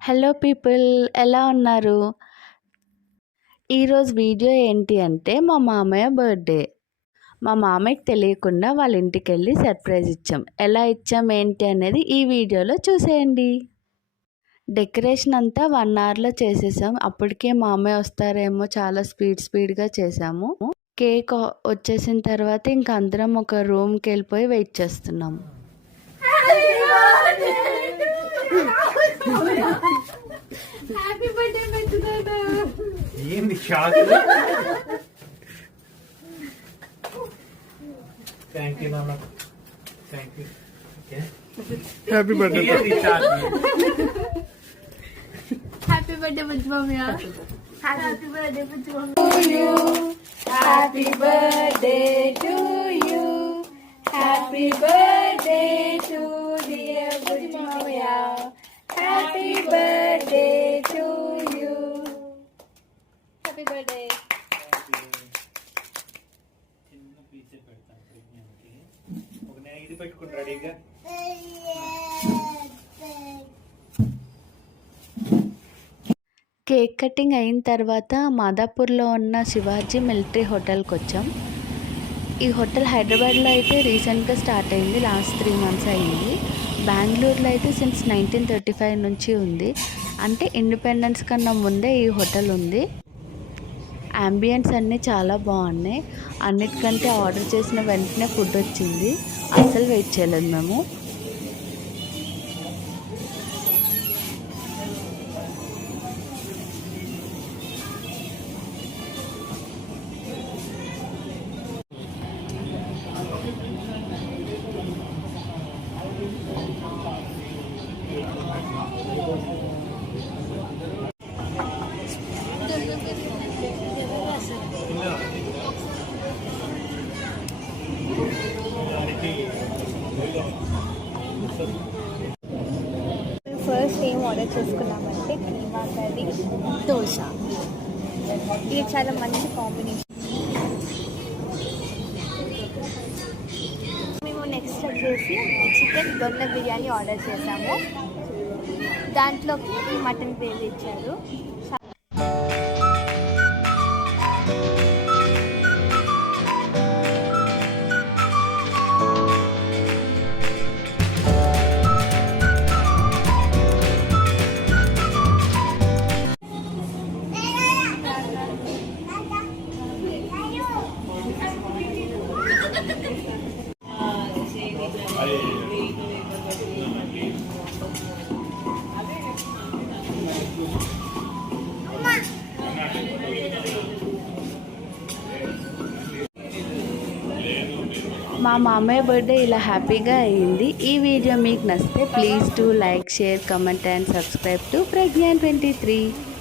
Hello people, ఎలా ఉన్నారు? ఈరోజు వీడియో ఏంటి అంటే మా మామయ్య బర్త్డే. మా మామయ్యకి తెలియకుండా వాళ్ళ ఇంటికెళ్ళి సర్ప్రైజ్ ఇచ్చాం. ఎలా ఇచ్చాం ఏంటి అనేది ఈ వీడియోలో చూసేయండి. డెకరేషన్ అంతా 1 అవర్లో చేసేసాం. అప్పటికే మామయ్య వస్తారేమో చాలా స్పీడ్గా చేసాము. కేక్ వచ్చేసిన తర్వాత ఇంక అందరం ఒక రూమ్కి వెళ్ళిపోయి వెయిట్ చేస్తున్నాం. హ్యాపీ బర్త్డే పెట్టుకోడా ఏంది షాక్ థాంక్యూ నాన్న thank you okay happy birthday happy birthday Bujji mummy happy birthday Bujji mummy happy birthday to you happy birthday to dear Bujji mummy happy birthday to you happy birthday చిన్న పీసే పెడతాను ప్రెగ్నెంట్కి ఒక నేను ఇది పెట్టుకుని రెడీగా కేక్ కటింగ్ అయిన తర్వాత మాదాపూర్లో ఉన్న శివాజీ మిలిటరీ హోటల్కి వచ్చాం. ఈ హోటల్ హైదరాబాద్లో అయితే రీసెంట్గా స్టార్ట్ అయింది, లాస్ట్ 3 months అయింది. బెంగళూరులో అయితే సిన్స్ 1935 నుంచి ఉంది, అంటే ఇండిపెండెన్స్ కన్నా ముందే ఈ హోటల్ ఉంది. అంబియన్స్ అన్నీ చాలా బాగున్నాయి. అన్నిటికంటే ఆర్డర్ చేసిన వెంటనే ఫుడ్ వచ్చింది, అస్సలు వెయిట్ చేయలేదు మేము. ఫస్ట్ ఏం ఆర్డర్ చేసుకున్నామంటే కీమా కర్రీ దోశ. ఇది చాలా మంచి కాంబినేషన్. మేము నెక్స్ట్ వచ్చేసి చికెన్ దొన్న బిర్యానీ ఆర్డర్ చేసాము. దాంట్లోకి మటన్ గ్రేవీ ఇచ్చారు. మా మామయ్య బర్త్డే ఇలా హ్యాపీగా అయ్యింది. ఈ వీడియో మీకు నచ్చితే please to like, share, comment and subscribe to Pragyan 23.